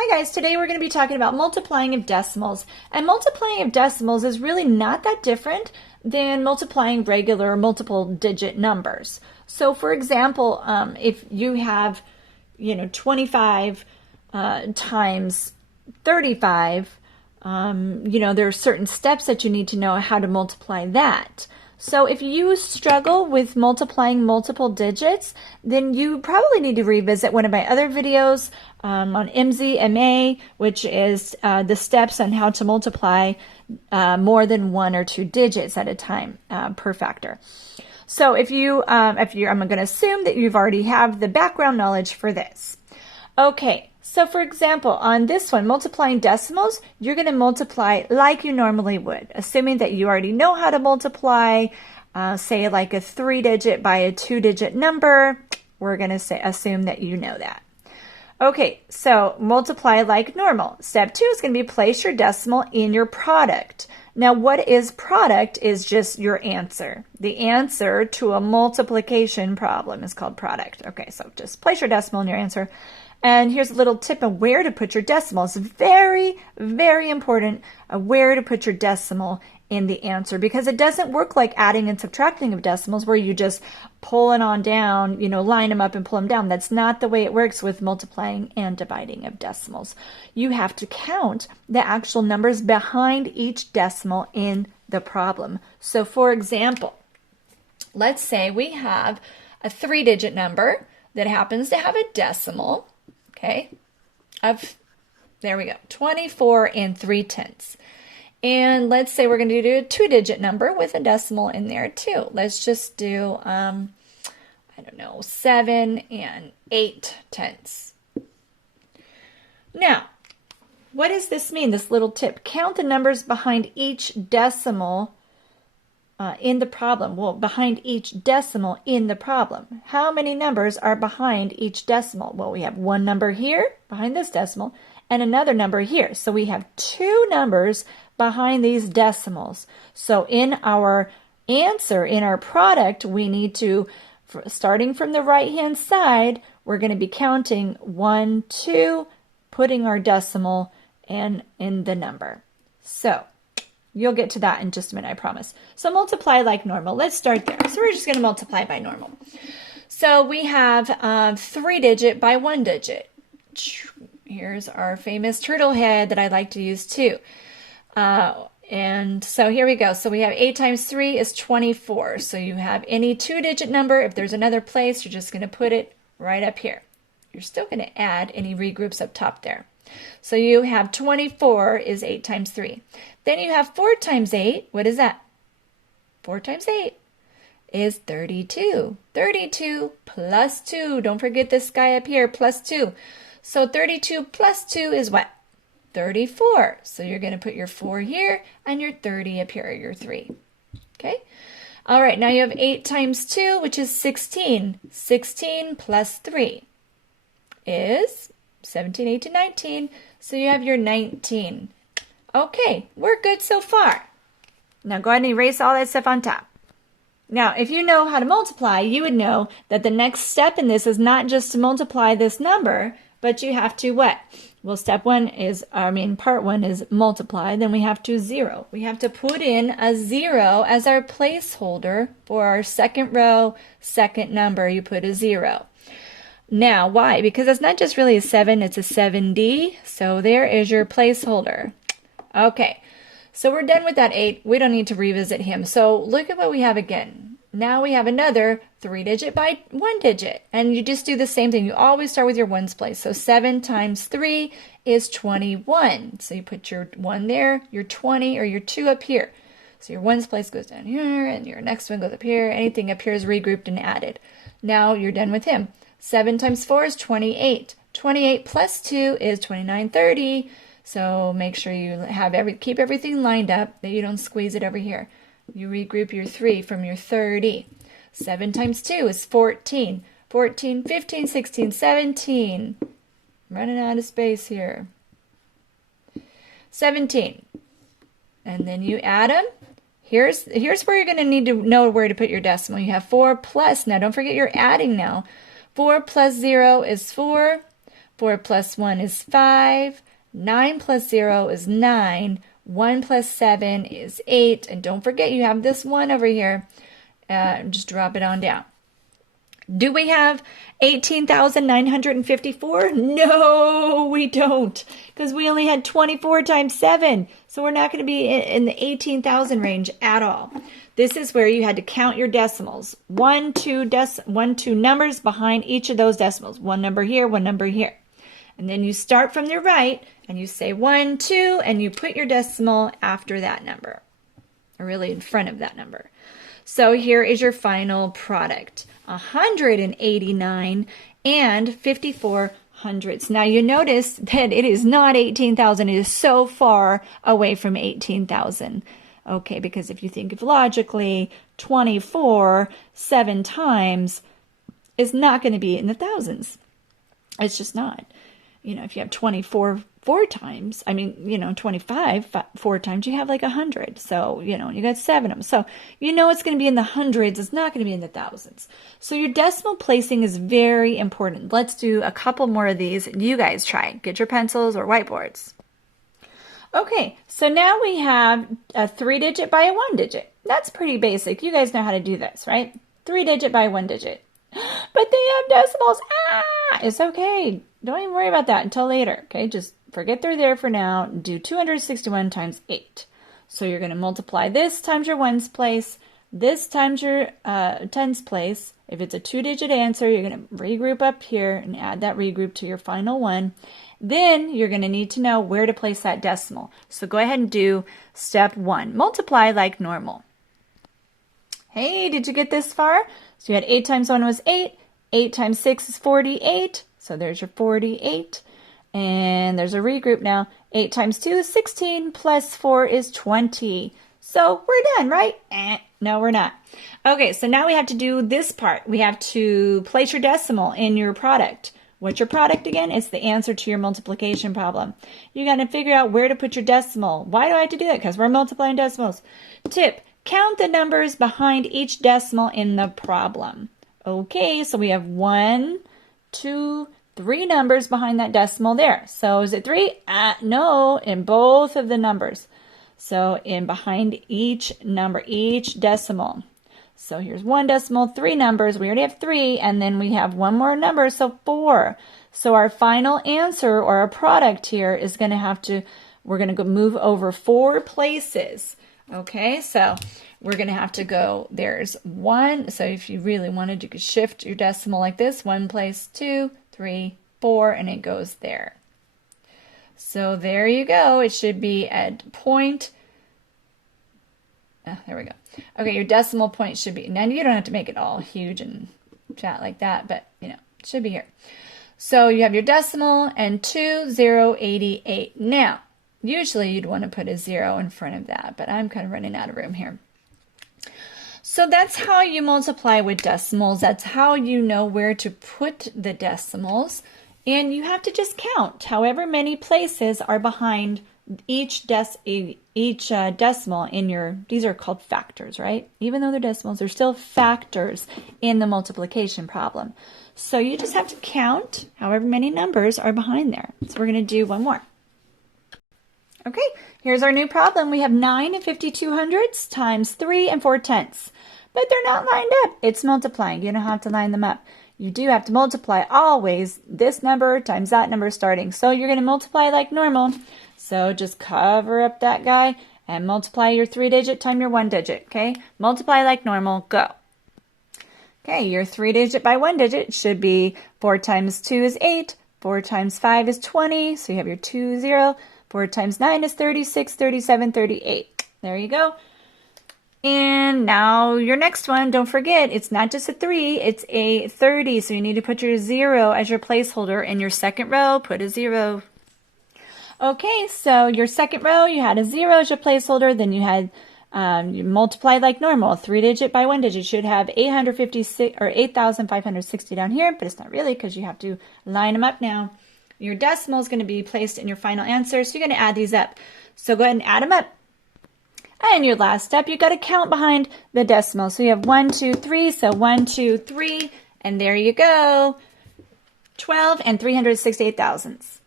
Hi guys, today we're going to be talking about multiplying of decimals. And multiplying of decimals is really not that different than multiplying regular multiple digit numbers. So for example, if you have, 25 times 35, there are certain steps that you need to know how to multiply that. So if you struggle with multiplying multiple digits, then you probably need to revisit one of my other videos on MZMA, which is the steps on how to multiply more than one or two digits at a time per factor. So I'm going to assume that you've already have the background knowledge for this. Okay. So for example, on this one, multiplying decimals, you're going to multiply like you normally would, assuming that you already know how to multiply, say like a 3-digit by a 2-digit number. We're going to assume that you know that. Okay, so multiply like normal. Step 2 is going to be place your decimal in your product. Now, what is product is just your answer. The answer to a multiplication problem is called product. Okay, so just place your decimal in your answer. And here's a little tip on where to put your decimal. It's very, very important where to put your decimal in the answer, because it doesn't work like adding and subtracting of decimals where you just pull it on down, line them up and pull them down. That's not the way it works with multiplying and dividing of decimals. You have to count the actual numbers behind each decimal in the problem. So for example, let's say we have a 3-digit number that happens to have a decimal. Okay, there we go, 24 3/10. And let's say we're going to do a 2-digit number with a decimal in there too. Let's just do, 7 8/10. Now, what does this mean, this little tip? Count the numbers behind each decimal in the problem. Well, behind each decimal in the problem. How many numbers are behind each decimal? Well, we have one number here behind this decimal and another number here. So we have 2 numbers behind these decimals. So in our answer, in our product, we need to, starting from the right-hand side, we're going to be counting 1, 2, putting our decimal in the number. So you'll get to that in just a minute, I promise. So multiply like normal. Let's start there. So we're just going to multiply by normal. So we have 3-digit by 1-digit. Here's our famous turtle head that I like to use too. And so here we go. So we have 8 times 3 is 24. So you have any 2-digit number. If there's another place, you're just going to put it right up here. You're still going to add any regroups up top there. So you have 24 is 8 times 3. Then you have 4 times 8. What is that? 4 times 8 is 32. 32 plus 2. Don't forget this guy up here, plus 2. So 32 plus 2 is what? 34. So you're going to put your 4 here and your 30 up here, your 3. Okay? All right, now you have 8 times 2, which is 16. 16 plus 3 is 17, 18, 19. So you have your 19. Okay, we're good so far. Now go ahead and erase all that stuff on top. Now, if you know how to multiply, you would know that the next step in this is not just to multiply this number, but you have to what? Well, part 1 is multiply. Then we have to 0. We have to put in a 0 as our placeholder for our second row, second number. You put a 0. Now, why? Because it's not just really a 7, it's a 7D. So there is your placeholder. Okay, so we're done with that 8. We don't need to revisit him. So look at what we have again. Now we have another 3-digit by 1-digit. And you just do the same thing. You always start with your ones place. So 7 times 3 is 21. So you put your 1 there, your 20, or your 2 up here. So your ones place goes down here, and your next one goes up here. Anything up here is regrouped and added. Now you're done with him. 7 times 4 is 28. 28 plus 2 is 29, 30. So make sure you keep everything lined up, that you don't squeeze it over here. You regroup your 3 from your 30. 7 times 2 is 14. 14, 15, 16, 17. I'm running out of space here. 17. And then you add them. Here's where you're going to need to know where to put your decimal. You have 4 plus. Now don't forget you're adding now. 4 plus 0 is 4. 4 plus 1 is 5. 9 plus 0 is 9. 1 plus 7 is 8. And don't forget you have this 1 over here. Just drop it on down. Do we have 18,954? No, we don't, because we only had 24 times 7. So we're not going to be in the 18,000 range at all. This is where you had to count your decimals. 1, 2 numbers behind each of those decimals. One number here, one number here. And then you start from your right and you say 1, 2, and you put your decimal after that number, or really in front of that number. So here is your final product. 189 and 54 hundredths. Now you notice that it is not 18,000. It is so far away from 18,000. Okay, because if you think of logically, 24 7 times is not going to be in the thousands. It's just not. You know, if you have 24 4 times, 25 4 times, you have like 100. So, you got 7 of them. So, it's going to be in the hundreds. It's not going to be in the thousands. So your decimal placing is very important. Let's do a couple more of these. You guys try. Get your pencils or whiteboards. Okay, so now we have a 3-digit by a 1-digit. That's pretty basic. You guys know how to do this, right? 3-digit by 1-digit. But they have decimals. It's okay. Don't even worry about that until later. Okay, just forget they're there for now. Do 261 times 8. So you're going to multiply this times your ones place, this times your tens place. If it's a 2-digit answer, you're going to regroup up here and add that regroup to your final one. Then you're going to need to know where to place that decimal. So go ahead and do step 1. Multiply like normal. Hey, did you get this far? So you had 8 times 1 was 8. 8 times 6 is 48. So there's your 48. And there's a regroup now. 8 times 2 is 16 plus 4 is 20. So we're done, right? No, we're not. Okay, so now we have to do this part. We have to place your decimal in your product. What's your product again? It's the answer to your multiplication problem. You got to figure out where to put your decimal. Why do I have to do that? Because we're multiplying decimals. Tip, count the numbers behind each decimal in the problem. Okay, so we have 1, 2, 3 numbers behind that decimal there. So is it 3? No, in both of the numbers. So in behind each number, each decimal. So here's 1 decimal, 3 numbers. We already have 3, and then we have 1 more number, so 4. So our final answer or our product here is going to have to, we're going to move over 4 places. Okay, so we're going to have to go, there's 1. So if you really wanted, you could shift your decimal like this. 1 place, 2, 3, 4, and it goes there. So there you go. It should be at point. There we go. Okay, your decimal point should be, now you don't have to make it all huge and fat like that, but it should be here. So you have your decimal and 2088. Now, usually you'd want to put a 0 in front of that, but I'm kind of running out of room here. So that's how you multiply with decimals. That's how you know where to put the decimals. And you have to just count however many places are behind each decimal in your, these are called factors, right? Even though they're decimals, they're still factors in the multiplication problem. So you just have to count however many numbers are behind there. So we're going to do one more. Okay, here's our new problem. We have 9 and 52 hundredths times 3 and 4 tenths. But they're not lined up. It's multiplying. You don't have to line them up. You do have to multiply always this number times that number starting. So you're going to multiply like normal. So just cover up that guy and multiply your 3-digit times your 1-digit, okay? Multiply like normal, go. Okay, your 3-digit by 1-digit should be 4 times 2 is 8, 4 times 5 is 20, so you have your 2, 0. 4 times 9 is 36, 37, 38. There you go. And now your next one, don't forget, it's not just a 3, it's a 30. So you need to put your 0 as your placeholder. In your second row, put a 0. Okay, so your second row, you had a 0 as your placeholder. Then you had, you multiplied like normal. 3-digit by 1-digit. You should have 856 or 8,560 down here, but it's not really because you have to line them up now. Your decimal is going to be placed in your final answer, so you're going to add these up. So go ahead and add them up. And your last step, you got to count behind the decimal. So you have 1, 2, 3. So 1, 2, 3, and there you go. 12 and 368 thousandths.